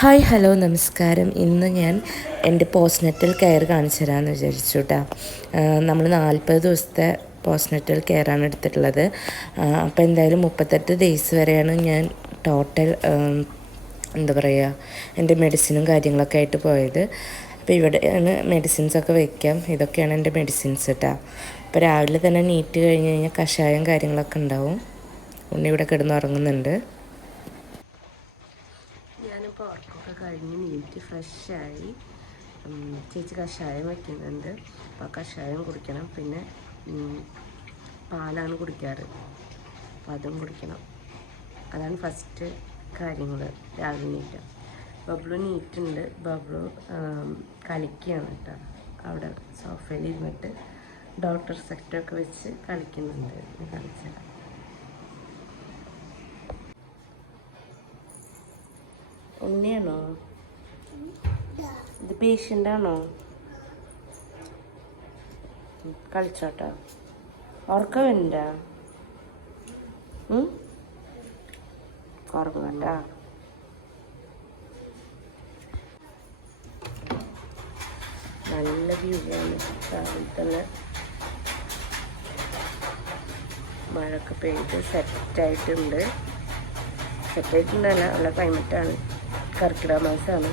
Hi hello നമസ്കാരം. ഇന്ന് ഞാൻ എൻ്റെ പോസ്റ്റ്നറ്റൽ കെയർ കാണിച്ചു തരാമെന്ന് വിചാരിച്ചു കേട്ടോ. നമ്മൾ 40 ദിവസത്തെ പോസ്റ്റ്നറ്റൽ കെയറാണ് എടുത്തിട്ടുള്ളത്. അപ്പോൾ എന്തായാലും 38 ഡേയ്സ് വരെയാണ് ഞാൻ ടോട്ടൽ എന്താ പറയുക എൻ്റെ മെഡിസിനും കാര്യങ്ങളൊക്കെ ആയിട്ട് പോയത്. അപ്പോൾ ഇവിടെയാണ് മെഡിസിൻസൊക്കെ വയ്ക്കാം. ഇതൊക്കെയാണ് എൻ്റെ മെഡിസിൻസ് കേട്ടോ. അപ്പോൾ രാവിലെ തന്നെ നീറ്റ് കഴിഞ്ഞ് കഴിഞ്ഞാൽ കഷായം കാര്യങ്ങളൊക്കെ ഉണ്ടാവും. ഉണ്ണി ഇവിടെ കിടന്നുറങ്ങുന്നുണ്ട്. ഞാനിപ്പോൾ ഉറക്കമൊക്കെ കഴിഞ്ഞ് നീറ്റ് ഫ്രഷായി. ചേച്ചി കഷായം വയ്ക്കുന്നുണ്ട്. അപ്പോൾ കഷായം കുടിക്കണം. പിന്നെ പാലാണ് കുടിക്കാറ്, അപ്പോൾ അതും കുടിക്കണം. അതാണ് ഫസ്റ്റ് കാര്യങ്ങൾ രാവിലെ നീറ്റ്. ബബ്ലു നീറ്റുണ്ട്. ബബ്ലു കളിക്കുകയാണ് കേട്ടോ. അവിടെ സോഫയിൽ ഇരുന്നിട്ട് ഡോക്ടർ സെറ്റൊക്കെ വെച്ച് കളിക്കുന്നുണ്ട്. കളിച്ചാൽ ഉണ്ണിയാണോ ഇത്? പേഷ്യൻ്റാണോ? കളിച്ചോട്ടോ. ഉറക്കം വേണ്ട, ഉറങ്ങണ്ട. നല്ല വ്യൂ ആണ്. രാവിലെ തന്നെ മഴയൊക്കെ പെയ്ത് സെറ്റായിട്ടുണ്ടല്ല, നല്ല ക്ലൈമറ്റാണ്. കർക്കിടക മാസമാണ്.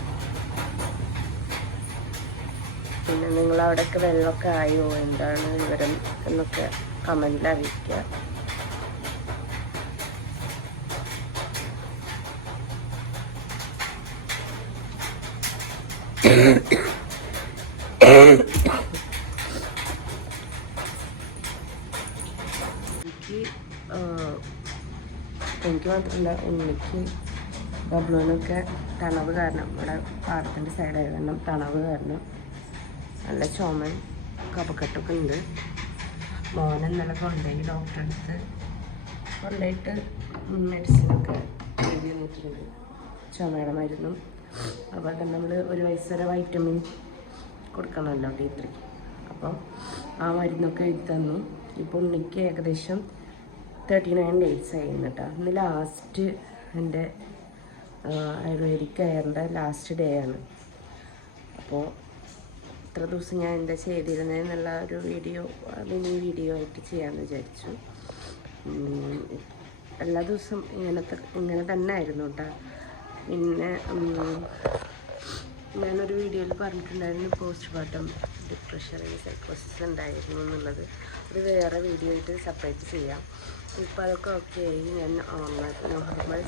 പിന്നെ നിങ്ങളവിടെയൊക്കെ വെള്ളമൊക്കെ ആയോ, എന്താണ് വിവരം എന്നൊക്കെ കമൻറ്റിൽ അറിയിക്കുക. എനിക്ക് മാത്രമല്ല, ഉണ്ണിക്ക് ബബ്ലുവിനൊക്കെ തണവ് കാരണം, ഇവിടെ പാടത്തിൻ്റെ സൈഡായ കാരണം തണവ് കാരണം നല്ല ചുമൻ കഫക്കെട്ടൊക്കെ ഉണ്ട്. മോനെ ഇന്നലെ കൊണ്ടുപോയി ഡോക്ടറെ അടുത്ത് കൊണ്ടുപോയിട്ട് മെഡിസിനൊക്കെ എഴുതി തന്നിട്ടുണ്ട്, ചുമയുടെ മരുന്നും. അതുപോലെ തന്നെ നമ്മൾ ഒരു വയസ്സ് വരെ വൈറ്റമിൻ കൊടുക്കണമല്ലോ, D3. അപ്പോൾ ആ മരുന്നൊക്കെ എഴുതി തന്നു. ഇപ്പോൾ ഉണ്ണിക്ക് ഏകദേശം 39 ഡേയ്സ് ആയിരുന്നു കേട്ടോ. ഇന്ന് ലാസ്റ്റ് എൻ്റെ ആയുർവേദിക് കെയറിൻ്റെ ലാസ്റ്റ് ഡേ ആണ്. അപ്പോൾ ഇത്ര ദിവസം ഞാൻ എന്താ ചെയ്തിരുന്നതെന്നുള്ള ഒരു മിനി വീഡിയോ ആയിട്ട് ചെയ്യാമെന്ന് വിചാരിച്ചു. എല്ലാ ദിവസവും ഇങ്ങനെ തന്നെ ആയിരുന്നു കേട്ടോ. പിന്നെ ഞാനൊരു വീഡിയോയിൽ പറഞ്ഞിട്ടുണ്ടായിരുന്നു പോസ്റ്റ്മോർട്ടം ഡിപ്രഷൻ സൈക്കോസിസ് ഉണ്ടായിരുന്നു എന്നുള്ളത്. അത് വേറെ വീഡിയോ ആയിട്ട് സെപ്പറേറ്റ് ചെയ്യാം. ഇപ്പോൾ അതൊക്കെ ഓക്കെ ആയി. ഞാൻ നോർമൽ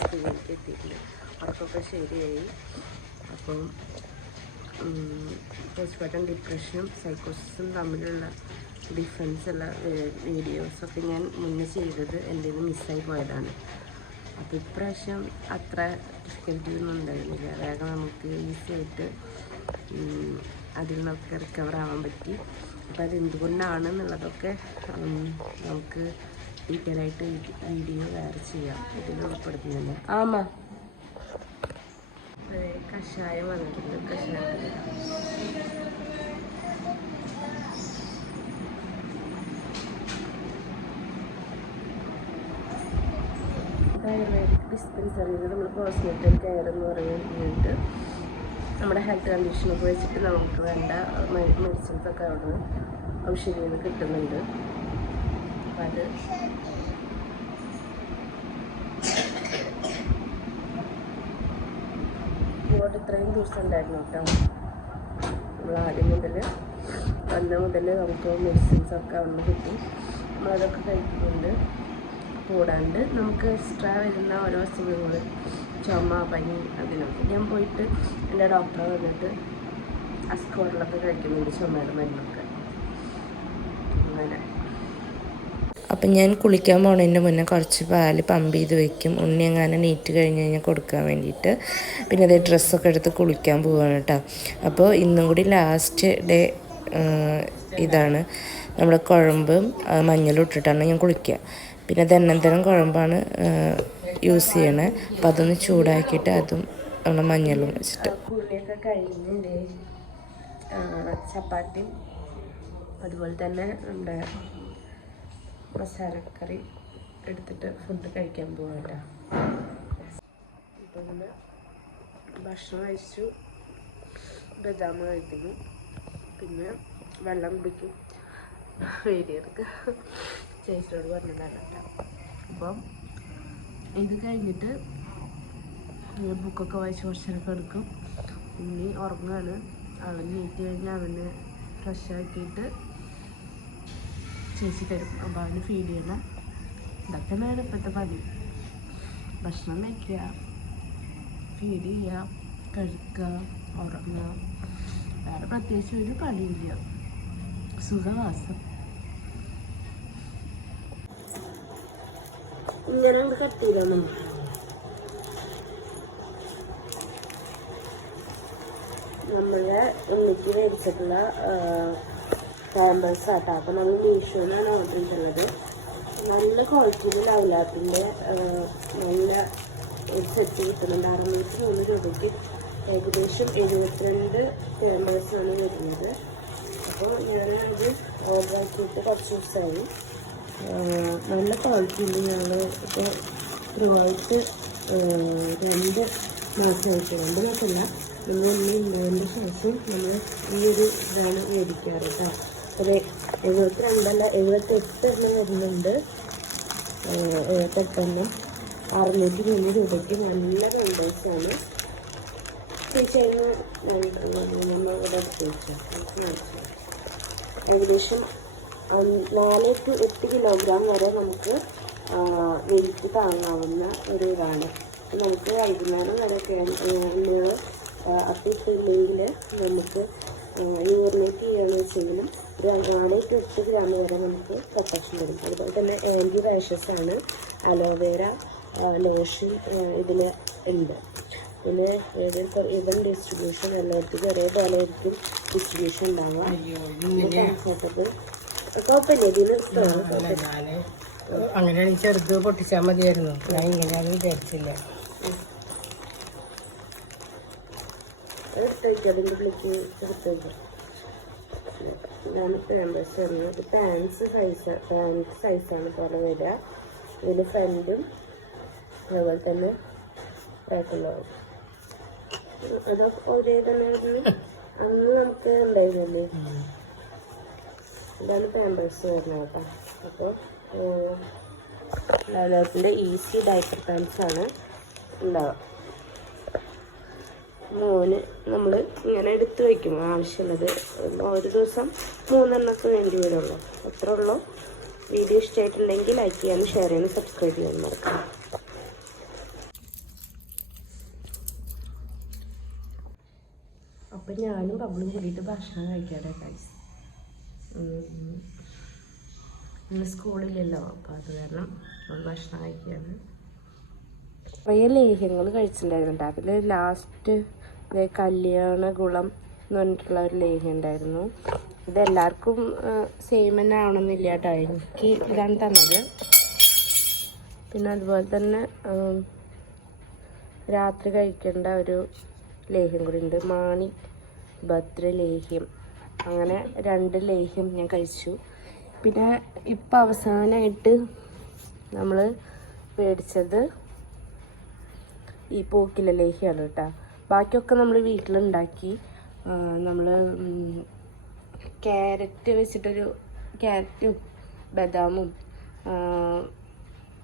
സ്ഥിതിയിലേക്ക് എത്തിയിട്ടുണ്ട്. അവർക്കൊക്കെ ശരിയായി. അപ്പം പോസ്റ്റ്മോർട്ടം ഡിപ്രഷനും സൈക്കോസിസും തമ്മിലുള്ള ഡിഫറൻസ് ഉള്ള വീഡിയോസൊക്കെ ഞാൻ മുന്നേ ചെയ്തത് എൻ്റെ നിന്ന് മിസ്സായി പോയതാണ്. അപ്പോൾ ഇപ്രാവശ്യം അത്ര ഡിഫിക്കൽറ്റി ഒന്നും ഉണ്ടായിരുന്നില്ല. വേഗം നമുക്ക് ഈസി ആയിട്ട് അതിൽ നിന്നൊക്കെ റിക്കവർ ആവാൻ പറ്റി. അപ്പോൾ അതെന്തുകൊണ്ടാണ് എന്നുള്ളതൊക്കെ നമുക്ക് ഡീറ്റെയിൽ ആയിട്ട് വീഡിയോ വേറെ ചെയ്യാം. ഇതിൽ ഉൾപ്പെടുത്തുന്നില്ല. ആമാ അതെ, കഷായം വന്നിട്ടുണ്ട്. കഷായം ആയുർവേദിക് ഡിസ്പെൻസറിയിൽ നമ്മൾ പോസ്റ്റ്മോർട്ടം കെയർ എന്ന് പറയുന്നത് നമ്മുടെ ഹെൽത്ത് കണ്ടീഷനൊക്കെ വെച്ചിട്ട് നമുക്ക് വേണ്ട മെഡിസിൻസൊക്കെ അവിടെ ഔഷധിയിൽ നിന്ന് കിട്ടുന്നുണ്ട്. അപ്പം അത് ഇങ്ങോട്ട് ഇത്രയും ദിവസം ഉണ്ടായിരുന്നു കേട്ടോ. നമ്മൾ ആദ്യം വന്ന മുതൽ നമുക്ക് മെഡിസിൻസൊക്കെ അവിടെ നിന്ന് കിട്ടി. നമ്മളതൊക്കെ കഴിക്കുന്നുണ്ട്. കൂടാണ്ട് നമുക്ക് എക്സ്ട്രാ വരുന്ന ഓരോ അസുഖങ്ങൾ, ചുമ, പനി, അതിനൊക്കെ ഞാൻ പോയിട്ട് എൻ്റെ ഡോക്ടറെ വന്നിട്ട് അസ്കോറിലൊക്കെ കഴിക്കുന്നുണ്ട്, ചുമയുടെ മരുന്നൊക്കെ. അങ്ങനെ അപ്പം ഞാൻ കുളിക്കാൻ പോകുന്നതിൻ്റെ മുന്നേ കുറച്ച് പാല് പമ്പ് ചെയ്ത് വെക്കും. ഉണ്ണി എങ്ങാനും നീറ്റ് കഴിഞ്ഞ് കഴിഞ്ഞാൽ കൊടുക്കാൻ വേണ്ടിയിട്ട്. പിന്നെ അതേ ഡ്രസ്സൊക്കെ എടുത്ത് കുളിക്കാൻ പോവുകയാണ് കേട്ടോ. അപ്പോൾ ഇന്നും കൂടി ലാസ്റ്റ് ഡേ ഇതാണ്. നമ്മൾ കുഴമ്പും മഞ്ഞളും ഇട്ടിട്ടാണ് ഞാൻ കുളിക്കുക. പിന്നെ തെന്നന്തരം കുഴമ്പാണ് യൂസ് ചെയ്യണേ. അപ്പോൾ അതൊന്ന് ചൂടാക്കിയിട്ട് അതും നമ്മൾ മഞ്ഞളും വെച്ചിട്ട് കുളിയൊക്കെ കഴിഞ്ഞിട്ട് ചപ്പാത്തിയും അതുപോലെ തന്നെ നമ്മുടെ മസാലക്കറി എടുത്തിട്ട് ഫുഡ് കഴിക്കാൻ പോകാം കേട്ടോ. ഇപ്പോൾ നമ്മൾ ഭക്ഷണം കഴിച്ചു, ബദാം കഴിക്കുന്നു, പിന്നെ വെള്ളം കുടിക്കും, വീഡിയോ എടുക്കുക. ചേച്ചിയോട് പറഞ്ഞതാണ് കേട്ടോ. അപ്പം ഇത് കഴിഞ്ഞിട്ട് ബുക്കൊക്കെ വായിച്ച് കുറച്ചേരൊക്കെ എടുക്കും. ഇനി ഉറങ്ങുകയാണ്. അവൻ നീറ്റ് കഴിഞ്ഞാൽ അവന് ഫ്രഷ് ആക്കിയിട്ട് ചേച്ചി തരും. അപ്പോൾ അവന് ഫീഡ് ചെയ്യണം. ഇതൊക്കെ തന്നെയാണ് ഇപ്പോഴത്തെ പണി. ഭക്ഷണം കഴിക്കുക, ഫീഡ് ചെയ്യുക, കഴിക്കുക, ഉറങ്ങുക. വേറെ പ്രത്യേകിച്ച് ഒരു പണിയില്ല. സുഖവാസം. ഇങ്ങനെ അങ്ങ് കത്തിയില്ല നമുക്ക്. നമ്മളെ ഉണ്ണിക്ക് മേടിച്ചിട്ടുള്ള പാമ്പേഴ്സ് ആട്ടോ. അപ്പോൾ നമ്മൾ മീഷോയിലാണ് ഓർഡർ ചെയ്തിട്ടുള്ളത്. നല്ല ക്വാളിറ്റിയിൽ ലവ്ലാപ്പിൻ്റെ നല്ല ഒരു സെറ്റ് കിട്ടുന്നുണ്ട്. 603 രൂപയ്ക്ക് ഏകദേശം 72 പാമ്പേഴ്സാണ് വരുന്നത്. അപ്പോൾ ഞാനത് ഓർഡർ ആക്കിയിട്ട് കുറച്ച് ദിവസമായി. നല്ല ക്വാളിറ്റിയിൽ ഞങ്ങൾ ഇപ്പോൾ ത്രൂവായിട്ട് 2 മാസമായിട്ട് 2 മാസമില്ല, നമ്മൾ ഇന്നതിൻ്റെ ശേഷം നമ്മൾ ഈ ഒരു ഇതാണ് മേടിക്കാറ് കേട്ടോ. ഒരു 72 78 വരുന്നുണ്ട്. 78 603 രൂപയ്ക്ക് നല്ല കണ്ടേഴ്സാണ്. ചേച്ചിന്ന് നമ്മളിവിടെ ഏകദേശം 4 to 8 കിലോഗ്രാം വരെ നമുക്ക് വെയിറ്റ് താങ്ങാവുന്ന ഒരു ഇതാണ്. നമുക്ക് വൈകുന്നേരം വരെയൊക്കെ എണ്ണകൾ അപ്പിട്ടില്ലെങ്കിൽ നമുക്ക് യൂറിനേറ്റ് ചെയ്യുകയാണെന്ന് വെച്ചെങ്കിലും ഒരു 4 to 8 ഗ്രാം വരെ നമുക്ക് പ്രൊട്ടക്ഷൻ വരും. അതുപോലെ തന്നെ ആൻറ്റി റാഷസ് ആണ്. അലോവേര ലോഷൻ ഇതിൽ ഉണ്ട്. പിന്നെ ഇവൻ ഡിസ്ട്രിബ്യൂഷൻ എല്ലാവർക്കും ഒരേപോലെ ആയിരിക്കും ഡിസ്ട്രിബ്യൂഷൻ ഉണ്ടാവുക. കംഫർട്ടബിൾ കുഴപ്പമില്ല. ഇതിന് അങ്ങനെയാണെങ്കിൽ ചെറുത് പൊട്ടിച്ചാൽ മതിയായിരുന്നു. ഞാൻ ഇങ്ങനെയാണ് വിചാരിച്ചില്ല. എടുത്തേക്കും അതിൻ്റെ ഉള്ളിലേക്ക് എടുത്തേക്കും. ഇതാണ് പാമ്പേഴ്സ് വരുന്നത്. പാൻസ് സൈസാണ് പോലെ വരിക. ഇതിൽ ഫ്രണ്ടും അതുപോലെ തന്നെ ബാക്കുള്ളതും അതൊക്കെ ഒരേ തന്നെ വരുന്നു. അന്ന് നമുക്ക് ഉണ്ടായിരുന്നല്ലേ. ഇതാണ് പാമ്പേഴ്സ് വരുന്നത് കേട്ടോ. അപ്പോൾ ലാലോട്ടിൻ്റെ ഈസി ഡയപ്പർ പാൻസ് ആണ് ഉണ്ടാവുക. മോന് നമ്മൾ ഇങ്ങനെ എടുത്ത് വയ്ക്കും. ആവശ്യമുള്ളത് ഒരു ദിവസം 3 എണ്ണമൊക്കെ വേണ്ടി വരുള്ളൂ. അത്രേ ഉള്ളൂ. വീഡിയോ ഇഷ്ടമായിട്ടുണ്ടെങ്കിൽ ലൈക്ക് ചെയ്യാനും ഷെയർ ചെയ്യാനും സബ്സ്ക്രൈബ് ചെയ്യാനും മറക്കാം. അപ്പം ഞാനും ബബിളും കൂടിയിട്ട് ഭക്ഷണം കഴിക്കാതെ കഴിച്ചു. ഇന്ന് സ്കൂളിലല്ലോ, അപ്പോൾ അത് കാരണം ഭക്ഷണം കഴിക്കുകയാണ്. കുറേ ലേഹ്യങ്ങൾ കഴിച്ചിട്ടുണ്ടായിരുന്നു. അതിൽ ലാസ്റ്റ് കല്യാണകുളം എന്ന് പറഞ്ഞിട്ടുള്ള ഒരു ലേഹ്യം ഉണ്ടായിരുന്നു. ഇതെല്ലാവർക്കും സെയിം തന്നെ ആവണമെന്നില്ല കേട്ടോ. എനിക്ക് ഇതാണ് തന്നത്. പിന്നെ അതുപോലെ തന്നെ രാത്രി കഴിക്കേണ്ട ഒരു ലേഹ്യം കൂടി ഉണ്ട്. മാണി ഭദ്ര ലേഹ്യം. അങ്ങനെ 2 ലേഹ്യം ഞാൻ കഴിച്ചു. പിന്നെ ഇപ്പം അവസാനമായിട്ട് നമ്മൾ മേടിച്ചത് ഈ പോക്കിലെ ലേഹ്യമാണ് കേട്ടോ. ബാക്കിയൊക്കെ നമ്മൾ വീട്ടിലുണ്ടാക്കി. നമ്മൾ ക്യാരറ്റ് വെച്ചിട്ടൊരു ക്യാരറ്റും ബദാമും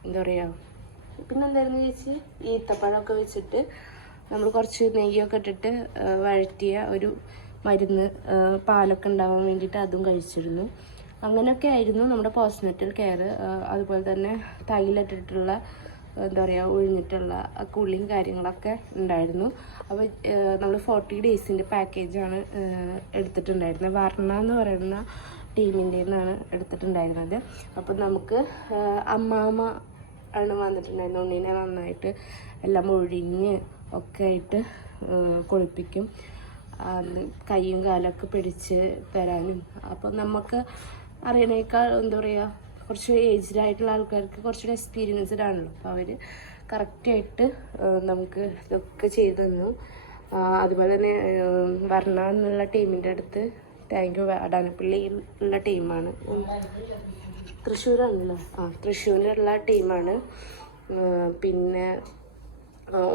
എന്താ പറയുക, പിന്നെ എന്തായിരുന്നു ചേച്ചി, ഈത്തപ്പഴമൊക്കെ വെച്ചിട്ട് നമ്മൾ കുറച്ച് നെയ്യൊക്കെ ഇട്ടിട്ട് വഴറ്റിയ ഒരു മരുന്ന്, പാലൊക്കെ ഉണ്ടാവാൻ വേണ്ടിയിട്ട് അതും കഴിച്ചിരുന്നു. അങ്ങനെയൊക്കെ ആയിരുന്നു നമ്മുടെ പോസ്റ്റ്നറ്റൽ കെയർ. അതുപോലെ തന്നെ തൈലിട്ടിട്ടുള്ള എന്താ പറയുക ഒഴിഞ്ഞിട്ടുള്ള കുളിയും കാര്യങ്ങളൊക്കെ ഉണ്ടായിരുന്നു. അപ്പോൾ നമ്മൾ 40 ഡേയ്സിൻ്റെ പാക്കേജാണ് എടുത്തിട്ടുണ്ടായിരുന്നത്. വർണ്ണ എന്ന് പറയുന്ന ടീമിൻ്റെ നിന്നാണ് എടുത്തിട്ടുണ്ടായിരുന്നത്. അപ്പോൾ നമുക്ക് അമ്മാമ ആണ് വന്നിട്ടുണ്ടായിരുന്നത്. ഉണ്ണീനെ നന്നായിട്ട് എല്ലാം ഒഴിഞ്ഞ് ഒക്കെ ആയിട്ട് കുളിപ്പിക്കും. കൈയും കാലൊക്കെ പിടിച്ച് തരാനും. അപ്പോൾ നമുക്ക് അറിയണേക്കാൾ എന്താ പറയുക, കുറച്ച് ഏജ്ഡ് ആയിട്ടുള്ള ആൾക്കാർക്ക് കുറച്ചുകൂടെ എക്സ്പീരിയൻസ്ഡ് ആണല്ലോ. അപ്പോൾ അവർ കറക്റ്റായിട്ട് നമുക്ക് ഇതൊക്കെ ചെയ്തു തന്നു. അതുപോലെ തന്നെ വർണ്ണ എന്നുള്ള ടീമിൻ്റെ അടുത്ത് താങ്ക് യു. അടാനപ്പള്ളിയിലുള്ള ടീമാണ്, തൃശ്ശൂരാണല്ലോ. തൃശ്ശൂരിലുള്ള ടീമാണ്. പിന്നെ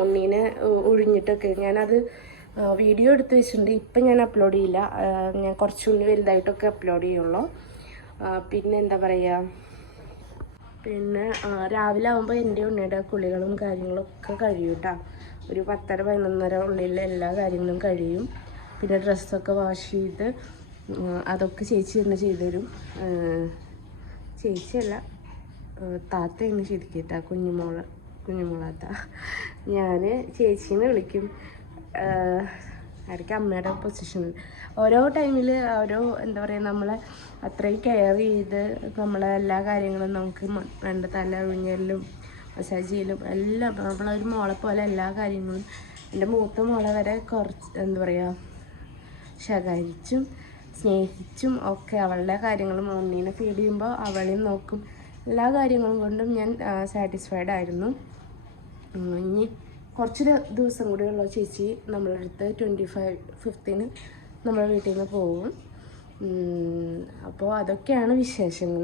ഉണ്ണീനെ ഒഴിഞ്ഞിട്ടൊക്കെ ഞാനത് വീഡിയോ എടുത്ത് വെച്ചിട്ടുണ്ട്. ഇപ്പം ഞാൻ അപ്ലോഡ് ചെയ്യില്ല, ഞാൻ കുറച്ചുകൂടി വലുതായിട്ടൊക്കെ അപ്ലോഡ് ചെയ്യുള്ളൂ. പിന്നെ എന്താ പറയുക, പിന്നെ രാവിലെ ആകുമ്പോൾ എൻ്റെ ഉണ്ണിയുടെ കുളികളും കാര്യങ്ങളൊക്കെ കഴിയും കേട്ടോ. ഒരു 10:30-11:30 ഉള്ളിൽ എല്ലാ കാര്യങ്ങളും കഴിയും. പിന്നെ ഡ്രസ്സൊക്കെ വാഷ് ചെയ്ത് അതൊക്കെ ചേച്ചി തന്നെ ചെയ്തുതരും. ചേച്ചിയല്ല, താത്തയാണ് ശരിക്കും കേട്ടോ, കുഞ്ഞുമോളാത്ത. ഞാൻ ചേച്ചീനെ വിളിക്കും. ഇടയ്ക്ക് അമ്മയുടെ പൊസിഷനിൽ ഓരോ ടൈമിൽ ഓരോ എന്താ പറയുക, നമ്മളെ അത്രയും കെയർ ചെയ്ത് നമ്മളെ എല്ലാ കാര്യങ്ങളും നമുക്ക് വേണ്ട തല ഉഴിഞ്ഞലും മസാജ് ചെയ്യലും എല്ലാം നമ്മളൊരു മോളെ പോലെ എല്ലാ കാര്യങ്ങളും എൻ്റെ മൂത്ത മോളെ വരെ കുറച്ച് എന്താ പറയുക ശകാരിച്ചും സ്നേഹിച്ചും ഒക്കെ അവളുടെ കാര്യങ്ങളും ഉണ്ണീനെ ഫീഡ് ചെയ്യുമ്പോൾ അവളെയും നോക്കും. എല്ലാ കാര്യങ്ങളും കൊണ്ടും ഞാൻ സാറ്റിസ്ഫൈഡ് ആയിരുന്നു. ഇനി കുറച്ച് ദിവസം കൂടെ ഉള്ള ചേച്ചി നമ്മളുടെ അടുത്ത് 25th നമ്മളെ വീട്ടിൽ നിന്ന് പോകും. അപ്പോൾ അതൊക്കെയാണ് വിശേഷങ്ങൾ.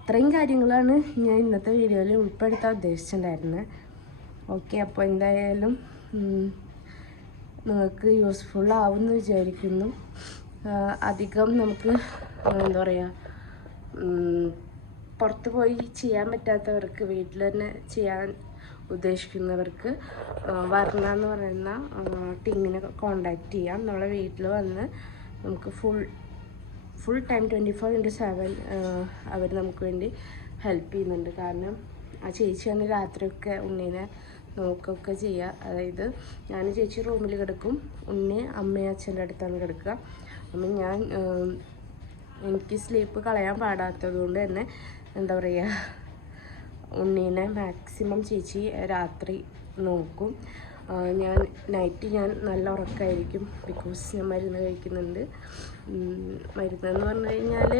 ഇത്രയും കാര്യങ്ങളാണ് ഞാൻ ഇന്നത്തെ വീഡിയോയിൽ ഉൾപ്പെടുത്താൻ ഉദ്ദേശിച്ചിട്ടുണ്ടായിരുന്നത്. ഓക്കെ, അപ്പോൾ എന്തായാലും നിങ്ങൾക്ക് യൂസ്ഫുൾ ആവുമെന്ന് വിചാരിക്കുന്നു. അധികം നമുക്ക് എന്താ പറയുക, പുറത്ത് പോയി ചെയ്യാൻ പറ്റാത്തവർക്ക് വീട്ടിൽ തന്നെ ചെയ്യാൻ ഉദ്ദേശിക്കുന്നവർക്ക് വർണ്ണ എന്ന് പറയുന്ന ടീമിനെ കോണ്ടാക്ട് ചെയ്യാം. നമ്മളെ വീട്ടിൽ വന്ന് നമുക്ക് ഫുൾ ടൈം 24/7 അവർ നമുക്ക് വേണ്ടി ഹെൽപ്പ് ചെയ്യുന്നുണ്ട്. കാരണം ആ ചേച്ചിയാണ് രാത്രിയൊക്കെ ഉണ്ണീനെ നോക്കുകയൊക്കെ ചെയ്യുക. അതായത് ഞാൻ ചേച്ചി റൂമിൽ കിടക്കും, ഉണ്ണി അമ്മയും അച്ഛൻ്റെ അടുത്താണ് കിടക്കുക. അപ്പം എനിക്ക് സ്ലീപ്പ് കളയാൻ പാടാത്തത് കൊണ്ട് തന്നെ എന്താ പറയുക, ഉണ്ണീനെ മാക്സിമം ചേച്ചി രാത്രി നോക്കും. നൈറ്റ് ഞാൻ നല്ല ഉറക്കമായിരിക്കും, ബിക്കോസ് ഞാൻ മരുന്ന് കഴിക്കുന്നുണ്ട്. മരുന്നെന്ന് പറഞ്ഞു കഴിഞ്ഞാൽ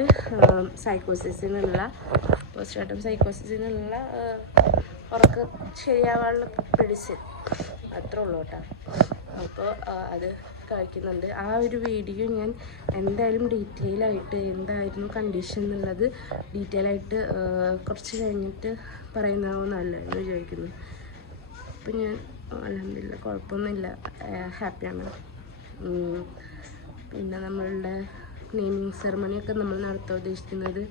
പോസ്റ്റ്മോർട്ടം സൈക്കോസിസിനുള്ള ഉറക്കം ശരിയാവാനുള്ള മെഡിസിൻ അത്രേ ഉള്ളൂ കേട്ടോ. അപ്പോൾ അത് കഴിക്കുന്നുണ്ട്. ആ ഒരു വീഡിയോ ഞാൻ എന്തായാലും ഡീറ്റെയിൽ ആയിട്ട് എന്തായിരുന്നു കണ്ടീഷൻ എന്നുള്ളത് ഡീറ്റെയിൽ ആയിട്ട് കുറച്ച് കഴിഞ്ഞിട്ട് പറയുന്നതാവും നല്ലതെന്ന് വിചാരിക്കുന്നു. അപ്പം ഞാൻ അൽഹംദുലില്ലാ കുഴപ്പമൊന്നുമില്ല, ഹാപ്പിയാണ്. പിന്നെ നമ്മളുടെ നെയിമിങ് സെറമണിയൊക്കെ നമ്മൾ നടത്താൻ ഉദ്ദേശിക്കുന്നത്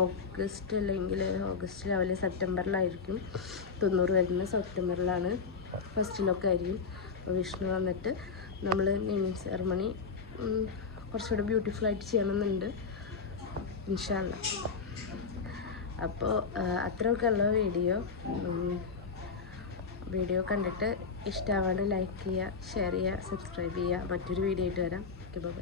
ഓഗസ്റ്റ് ലെവലിൽ സെപ്റ്റംബറിലായിരിക്കും. 90 വരുന്നത് സെപ്റ്റംബറിലാണ്, ഫസ്റ്റിലൊക്കെ ആയിരിക്കും. അപ്പോൾ വിഷ്ണു വന്നിട്ട് നമ്മൾ നെയിമിങ് സെറമണി കുറച്ചുകൂടെ ബ്യൂട്ടിഫുള്ളായിട്ട് ചെയ്യണമെന്നുണ്ട് ഇൻഷാ അല്ലാ. അപ്പോൾ അത്രയൊക്കെ ഉള്ള വീഡിയോ കണ്ടിട്ട് ഇഷ്ടമാവാണ്ട് ലൈക്ക് ചെയ്യുക, ഷെയർ ചെയ്യുക, സബ്സ്ക്രൈബ് ചെയ്യുക. മറ്റൊരു വീഡിയോ ആയിട്ട് വരാം. Okay, by.